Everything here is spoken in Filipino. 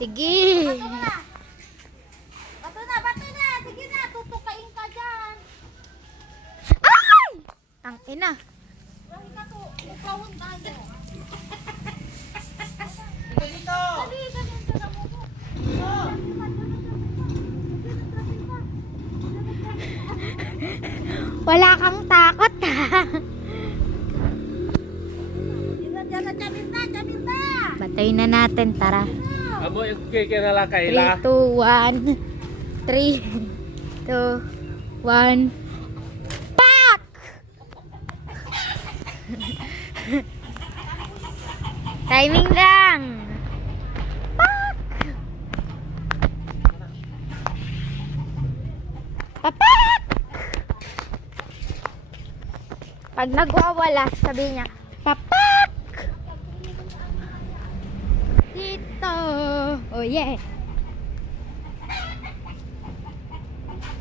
Sige. Bato na. Sige na, tutukain ka dyan. Ay! Ang ina. Rahi ka to, mukawon tayo. Dito! Dali ka na mo. Wala kang takot ha. Diyan na. Batay na natin, tara. Amo yung kikinala 3, kaila. 2, 1. 3, 2, 1. Pak! Timing lang. Pak! Papak! Pag nagwawala, sabi niya, papak! Dito! Oh yeah!